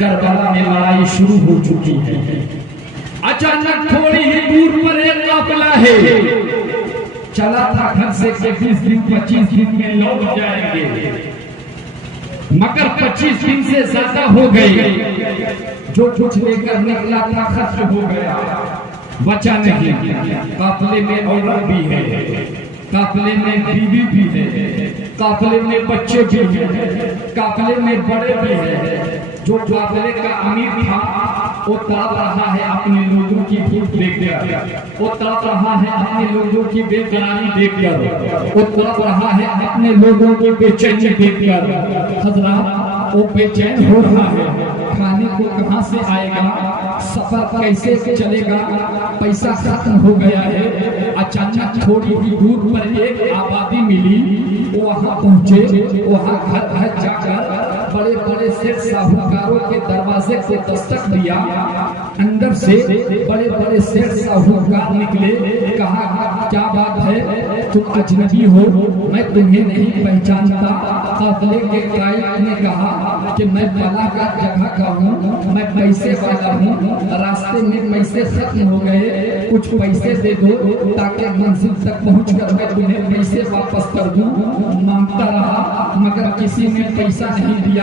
Karbala में लड़ाई शुरू हो चुकी है। अचानक थोड़ी ही दूर पर एक काफिला है, चला था घर से 20 दिन 25 दिन में लौट जाएंगे, मगर 25 दिन से ज्यादा हो गए। जो कुछ लेकर निकला था खत्म हो गया, बचा नहीं। काफिले में औरत भी है, काफिले में बीवी भी है, काफिले में बच्चे भी हैं, काफिले में बड़े भी हैं। जो काफिले का अमीर था वो तड़प रहा है अपने लोगों की भूख देखकर, वो तड़प रहा है अपने लोगों की बेकरारी देखकर, वो तड़प रहा है अपने लोगों की बेचैनी देखकर। हजरात वो बेचैन हो रहा है, खाने को कहां से आएगा, सफर कैसे चलेगा, पैसा खत्म हो गया है। अचानक थोड़ी ही दूर पर एक आबादी मिली, वो वहां पहुंचे। वहां घर घर जाकर बड़े बड़े सेठ साहूकारों के दरवाजे को दस्तक दिया। अंदर से बड़े बड़े सेठ साहूकार निकले। कहा क्या बात है, तुम अजनबी हो, मैं तुम्हें नहीं पहचानता। काफिले के कायद ने कहा कि मैं बलागत जगह का हूँ, मैं पैसे वाला हूँ, रास्ते में पैसे खत्म हो गए, कुछ पैसे दे दो ताकि मंजिल तक पहुँचकर मैं तुम्हें पैसे वापस कर दूँ। मांगता रहा मगर किसी ने पैसा नहीं दिया।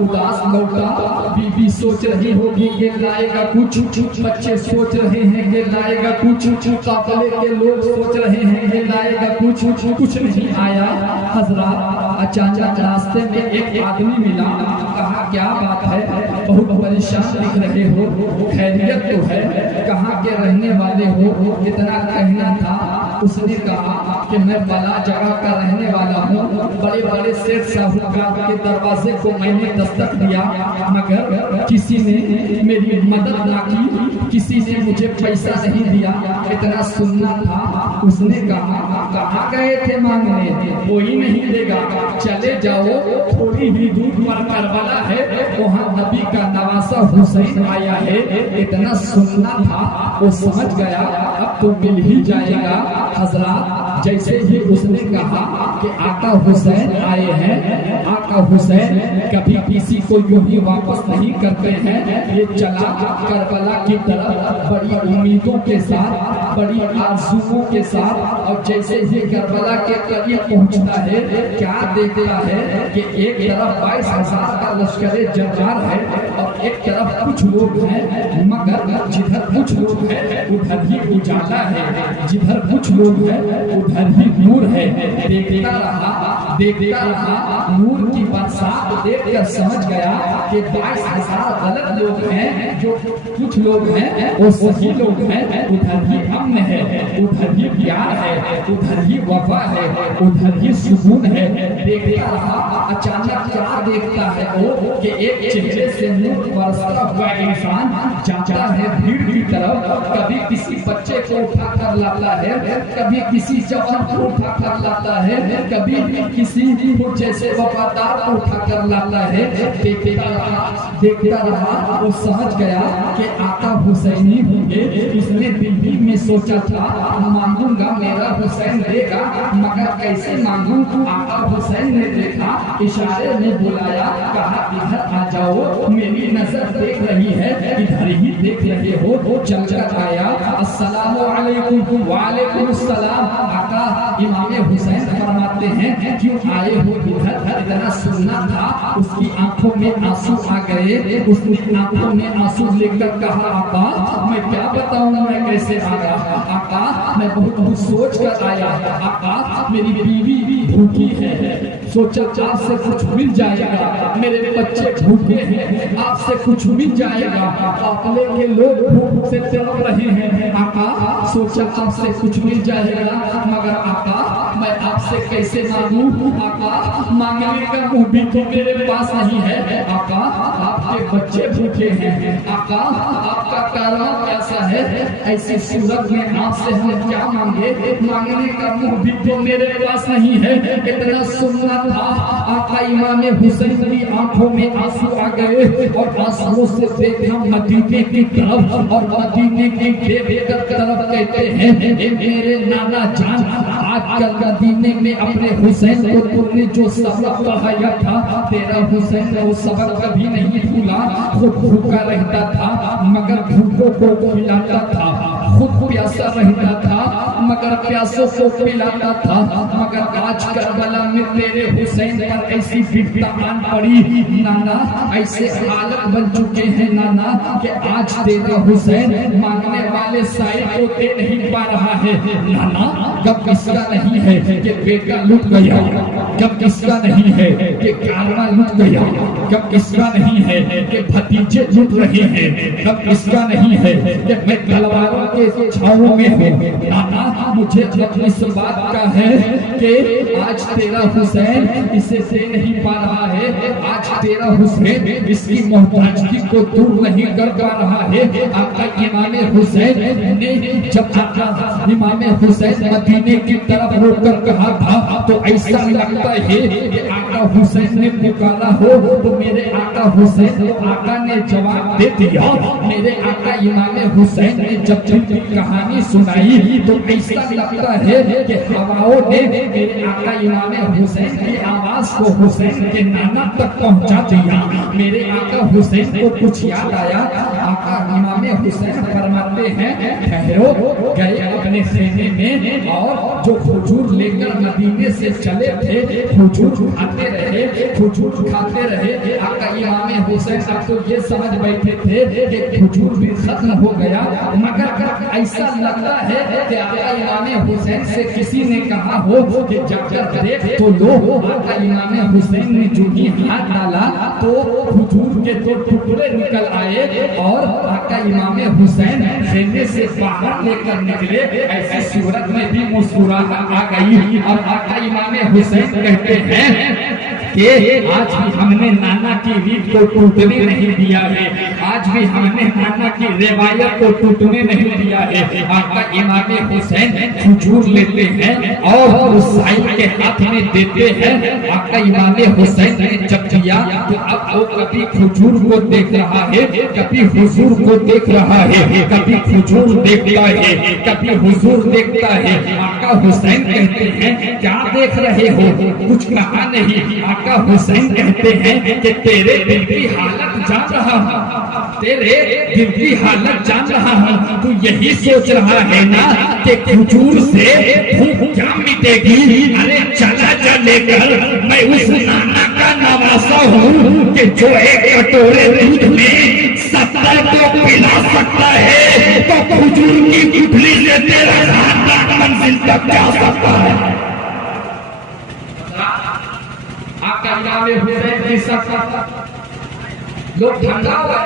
उदास लौटा। बीबी सोच रही होगी ये लाएगा कुछ, बच्चे सोच रहे हैं ये लाएगा कुछ, काफिले के लोग सोच रहे हैं ये लाएगा कुछ नहीं आया। हजरात अचानक रास्ते में एक आदमी मिला। कहा क्या बात है, बहुत परेशान दिख रहे हो, खैरियत तो है, कहाँ के रहने वाले हो, इतना कहना था। उसने कहा कि मैं बला जगह का रहने वाला हूँ, बड़े बड़े सेठ साहूकार के दरवाजे को मैंने दस्तक दिया मगर किसी ने मेरी मदद ना की, किसी ने मुझे पैसा नहीं दिया, इतना सुनना था। उसने कहा कहाँ गए थे मांगने, कोई नहीं देगा, चले जाओ, थोड़ी ही दूर पर करबला है, वहाँ नबी का नवासा हुसैन आया है, इतना सुनना था। वो समझ गया अब तो मिल ही जाएगा। हजरात जैसे ही उसने कहा कि आका हुसैन आए हैं, आका हुसैन कभी किसी को यूं ही वापस नहीं करते हैं। ये चला करबला की तरफ बड़ी उम्मीदों के साथ, बड़ी आरज़ुओं के साथ, और जैसे ही करबला के करीब पहुंचता है क्या देखता है कि एक तरफ 22,000 का लश्करे जर्रार है और एक तरफ कुछ लोग हैं, मगर जिधर कुछ लोग हैं उधर ही उजाला है, जिधर कुछ लोग हैं उधर ही नूर है। देखता रहा नूर की बरसात देखकर समझ गया कि 22,000 गलत लोग हैं, जो कुछ लोग हैं वो सही लोग हैं। उधर ही अमन है, उधर ही प्यार है, उधर ही वफा है, उधर ही सुकून है। देखता रहा। अचानक क्या देखता है वो कि एक चेहरे से नूर बरसता हुआ इंसान जाता है भीड़ की तरफ। कभी किसी बच्चे को उठा कर लाता है, कभी किसी जवान को उठा कर लाता है, कभी किसी जैसे वफादार को उठा कर लाता है। देखता रहा। वो समझ गया कि आका हुसैनी होंगे। इसने दिल में सोचा था मांगूंगा मेरा हुसैन देगा, मगर कैसे मांगूं। आका हुसैन ने देखा, इशारे में बुलाया, कहा इधर आ जाओ, मेरी नजर देख रही है, इधर ही देख रहे हो। चलकर आया, अस्सलामु अलैकुम। वालेकुम अस्सलाम। आका इमाम हुसैन फरमाते हैं क्यों आए हो इधर, इतना सुनना था। उसकी आंखों में आंसू आ गए, उसकी आंखों में आंसू लेकर कहा आका मैं क्या बताऊं मैं कैसे आया। आका मैं बहुत सोच कर आया। आका मेरी बीवी भूखी है, सोचा आपसे कुछ मिल जाएगा, मेरे बच्चे भूखे हैं, आपसे कुछ मिल जाएगा, काफिले के लोग भूख से तड़प रहे हैं। आका सोचा आपसे कुछ मिल जाएगा, मगर आका मैं आपसे कैसे मांगूं। आका मांगने का मुंह भी तो मेरे पास नहीं है। आका आपके बच्चे भूखे हैं। आका आपका कारनामा कैसा है, ऐसी सूरत में आपसे हम क्या मांगे। मांगने का मुंह भी तो मेरे पास नहीं है। इतना सुनना था। आका इमाम हुसैन की आंखों में आंसू आ गए और आंसुओं से देखा मदीने की तरफ, और मदीने की तरफ कहते हैं मेरे नाना जान, आजकल मदीने में अपने हुसैन को तुमने जो सबक पढ़ाया था, तेरा हुसैन वो सबक कभी नहीं भूला। खुद भूखा रहता था मगर भूखों को खिलाता था, खुद प्यासा रहता था मगर प्यासों को पिलाता था। मगर आज करबला में तेरे हुसैन पर ऐसी विपदा आन पड़ी नाना, ऐसे हालत बन चुके हैं नाना कि आज तेरा हुसैन मांगने वाले साइड को दे नहीं पा रहा है नाना। कब किसका नहीं है कि बेटा लुट गया, कब किसका नहीं है कि कारवा लुट गया, कब किसका नहीं है कि भतीजे लुट रहे हैं, कब किसका नहीं है कि मैं तलवारों के छाओं में हूँ नाना। मुझे इस बात का है कि आज तेरा हुसैन इसे दे नहीं पा रहा है, आज तेरा हुसैन इसकी मोहताजगी को दूर नहीं कर पा रहा है। आपका इमाम हुसैन ने जब इमाम हुसैन मदीने की तरफ रोकर कहा था तो ऐसा लगता है कि आका हुसैन ने पुकारा हो तो मेरे आका हुसैन को आका ने जवाब दे दिया। मेरे आका इमाम हुसैन ने जब कहानी सुनाई तो ऐसा लगता है कि हवाओं ने मेरे आका इमाम हुसैन की आवाज को हुसैन के नाना तक पहुंचा दिया। मेरे आका हुसैन को कुछ याद आया। आका इमाम हुसैन फरमाते हैं ठहरो, गए अपने खेमे में और जो खजूर लेकर मदीने से चले थे खजूर खाते रहे, खजूर खाते रहे। आका इमाम हुसैन अब तो ये समझ बैठे थे कि खजूर भी खत्म हो गया, मगर ऐसा लगता है कि आका इमाम हुसैन से किसी ने कहा हो कि जाकर देख तो लो। आका इमाम हुसैन ने जो ही हाथ डाला तो खजूर के दो टुकड़े निकल आए और आका इमाम हुसैन खेमे से बाहर लेकर निकले। ऐसी सूरत में भी मुस्कुराहट आ गई और आका इमाम हुसैन कहते हैं कि आज भी हमने नाना की रीत को टूटने नहीं दिया है, आज भी हमने नाना की रिवायत को टूटने नहीं दिया है। आका इमाम हुसैन खजूर लेते हैं और उस साहिब के हाथ में देते हैं। आका इमाम हुसैन ने जब दिया तो अब वो कभी खजूर को देख रहा है, कभी हुजूर को देख रहा है, कभी खजूर देखता है, कभी हुजूर देखता है। आका हुसैन कहते हैं क्या देख रहे हो, कुछ कहा नहीं। आका हुसैन कहते हैं कि तेरे दिल की हालत जान रहा हूँ, तेरे दिल की हालत जान रहा हूँ। तू यही सोच रहा है ना कि खजूर से भूख क्या मिटेगी। अरे चला जा लेकर, मैं उस नाना का नवासा हूँ कि जो एक कटोरे दूध में 70 को पिला सकता है, तो खजूर की गुठली से तेरा नाना मंजिल तक जा सकता है। आपका इमाम हुसैन की सफर लोग ठंडा हुआ